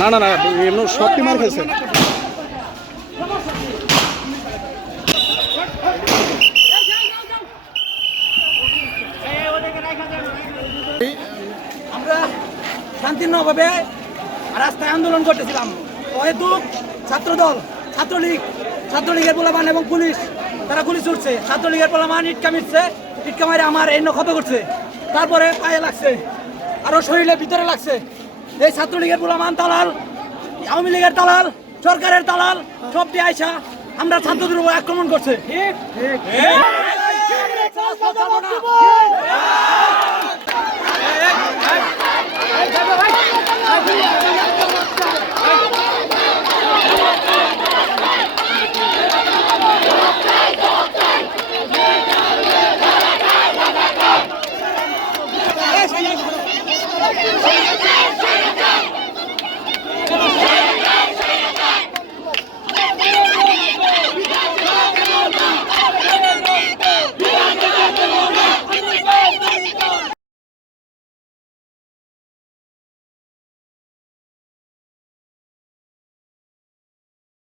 না না না এমন সবটি মার খেয়েছে। আমরা শান্তিপূর্ণভাবে রাস্তায় আন্দোলন করতেছিলাম, হয়তো ছাত্রদল, ছাত্রলীগের পোলাপান এবং পুলিশ, তারা গুলি ছুটছে। ছাত্রলীগের পোলাপান ইটকা মিটছে, ইটকা মারে আমার এই ক্ষত করছে, তারপরে পায়ে লাগছে, আরো শরীরে ভিতরে লাগছে। এই ছাত্রলীগের পোলাপান দালাল, আওয়ামী লীগের দালাল, সরকারের দালাল, সবটি আইসা আমরা ছাত্রদের উপর আক্রমণ করছে। ঠিক